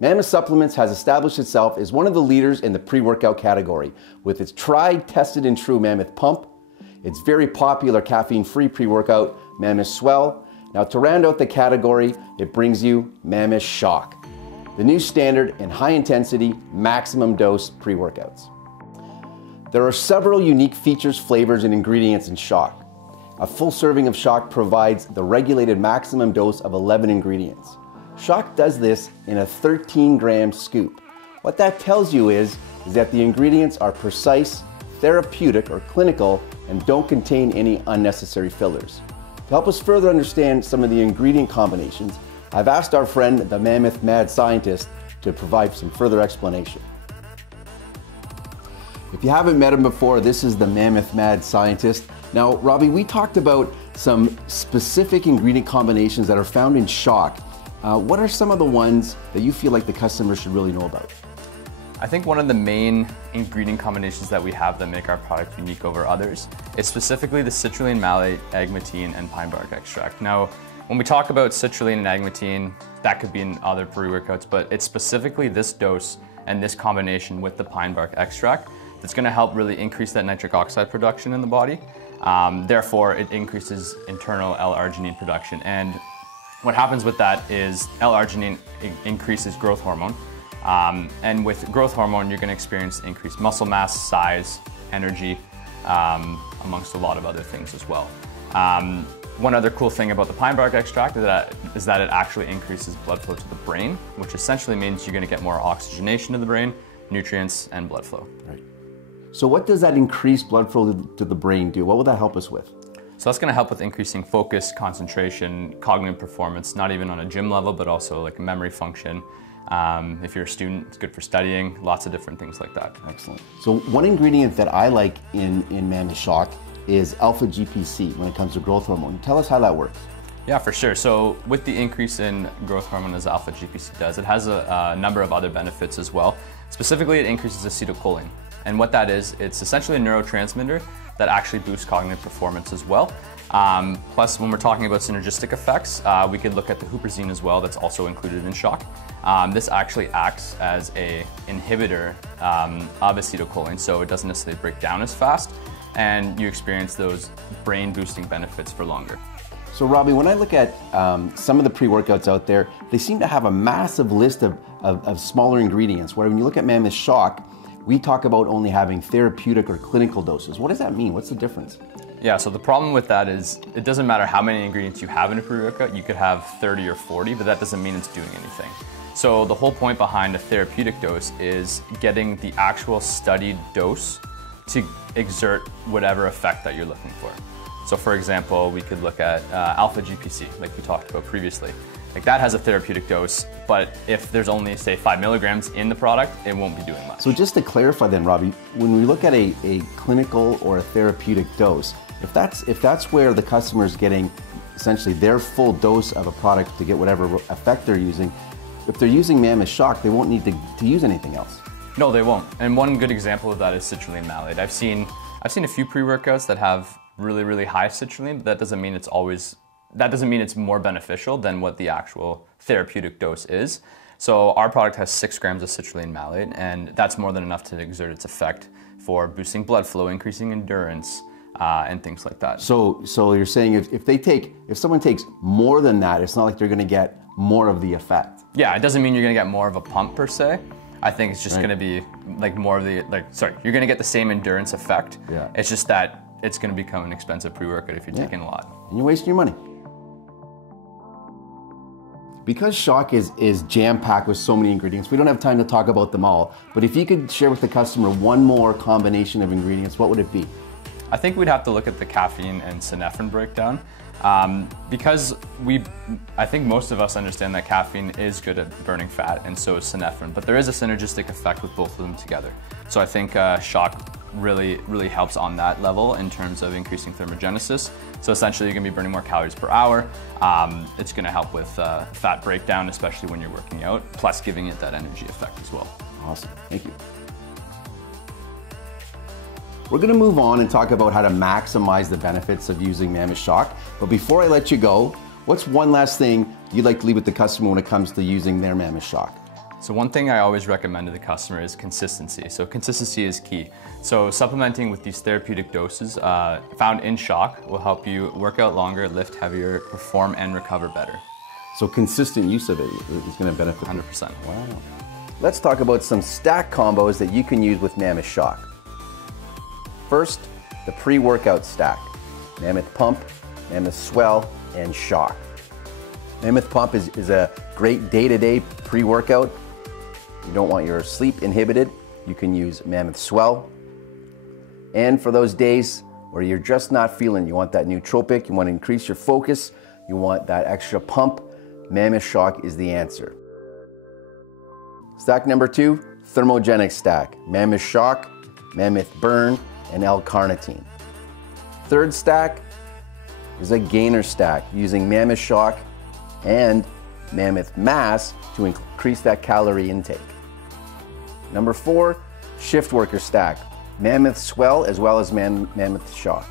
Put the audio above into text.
Mammoth Supplements has established itself as one of the leaders in the pre-workout category with its tried, tested, and true Mammoth Pump, its very popular caffeine-free pre-workout, Mammoth Swell. Now to round out the category, it brings you Mammoth Shock, the new standard in high-intensity, maximum dose pre-workouts. There are several unique features, flavors, and ingredients in Shock. A full serving of Shock provides the regulated maximum dose of 11 ingredients. Shock does this in a 13-gram scoop. What that tells you is that the ingredients are precise, therapeutic, or clinical, and don't contain any unnecessary fillers. To help us further understand some of the ingredient combinations, I've asked our friend, the Mammoth Mad Scientist, to provide some further explanation. If you haven't met him before, this is the Mammoth Mad Scientist. Now, Robbie, we talked about some specific ingredient combinations that are found in Shock. What are some of the ones that you feel like the customer should really know about? I think one of the main ingredient combinations that we have that make our product unique over others is specifically the citrulline malate, agmatine, and pine bark extract. Now, when we talk about citrulline and agmatine, that could be in other pre-workouts, but it's specifically this dose and this combination with the pine bark extract that's going to help really increase that nitric oxide production in the body. Therefore, it increases internal L-arginine production. And what happens with that is L-arginine increases growth hormone. And with growth hormone, you're going to experience increased muscle mass, size, energy, amongst a lot of other things as well. One other cool thing about the pine bark extract is that it actually increases blood flow to the brain, which essentially means you're going to get more oxygenation to the brain, nutrients, and blood flow. Right. So what does that increased blood flow to the brain do? What will that help us with? So that's going to help with increasing focus, concentration, cognitive performance, not even on a gym level, but also like memory function. If you're a student, it's good for studying, lots of different things like that. Excellent. So one ingredient that I like in Mammoth Shock is alpha GPC when it comes to growth hormone. Tell us how that works. Yeah, for sure. So with the increase in growth hormone as alpha GPC does, it has a number of other benefits as well. Specifically, it increases acetylcholine. And what that is, it's essentially a neurotransmitter that actually boosts cognitive performance as well. Plus, when we're talking about synergistic effects, we could look at the huperzine as well, that's also included in Shock. This actually acts as an inhibitor of acetylcholine, so it doesn't necessarily break down as fast, and you experience those brain-boosting benefits for longer. So Robbie, when I look at some of the pre-workouts out there, they seem to have a massive list of smaller ingredients, where when you look at Mammoth Shock, we talk about only having therapeutic or clinical doses. What does that mean? What's the difference? Yeah, so the problem with that is it doesn't matter how many ingredients you have in a pre-workout. You could have 30 or 40, but that doesn't mean it's doing anything. So the whole point behind a therapeutic dose is getting the actual studied dose to exert whatever effect that you're looking for. So for example, we could look at alpha GPC, like we talked about previously. Like that has a therapeutic dose, but if there's only, say, 5 milligrams in the product, it won't be doing much. So just to clarify then, Robbie, when we look at a clinical or a therapeutic dose, if that's where the customer is getting essentially their full dose of a product to get whatever effect they're using, if they're using Mammoth Shock, they won't need to use anything else. No, they won't. And one good example of that is citrulline malate. I've seen a few pre-workouts that have really, really high citrulline, but that doesn't mean it's more beneficial than what the actual therapeutic dose is. So our product has 6 grams of citrulline malate, and that's more than enough to exert its effect for boosting blood flow, increasing endurance, and things like that. So you're saying if someone takes more than that, it's not like they're going to get more of the effect. Yeah, it doesn't mean you're going to get more of a pump per se. I think it's just going to be like more of the you're going to get the same endurance effect. Yeah. It's just that it's going to become an expensive pre-workout if you're taking a lot. And you're wasting your money. Because Shock is jam-packed with so many ingredients, we don't have time to talk about them all, but if you could share with the customer one more combination of ingredients, what would it be? I think we'd have to look at the caffeine and synephrine breakdown, because I think most of us understand that caffeine is good at burning fat, and so is synephrine, but there is a synergistic effect with both of them together. So I think Shock really helps on that level in terms of increasing thermogenesis. So essentially you're going to be burning more calories per hour. It's going to help with fat breakdown, especially when you're working out, plus giving it that energy effect as well. Awesome, thank you. We're going to move on and talk about how to maximize the benefits of using Mammoth Shock. But before I let you go, what's one last thing you'd like to leave with the customer when it comes to using their Mammoth Shock? So one thing I always recommend to the customer is consistency. So consistency is key. So supplementing with these therapeutic doses found in Shock will help you work out longer, lift heavier, perform and recover better. So consistent use of it is going to benefit. 100%. Wow. Let's talk about some stack combos that you can use with Mammoth Shock. First, the pre-workout stack. Mammoth Pump, Mammoth Swell, and Shock. Mammoth Pump is a great day-to-day pre-workout. You don't want your sleep inhibited, you can use Mammoth Swell. And for those days where you're just not feeling, you want that nootropic, you want to increase your focus, you want that extra pump, Mammoth Shock is the answer. Stack number 2, thermogenic stack. Mammoth Shock, Mammoth Burn, and L-carnitine. Third stack is a gainer stack using Mammoth Shock and Mammoth Mass to increase that calorie intake. Number 4, shift worker stack. Mammoth Swell as well as Mammoth Shock.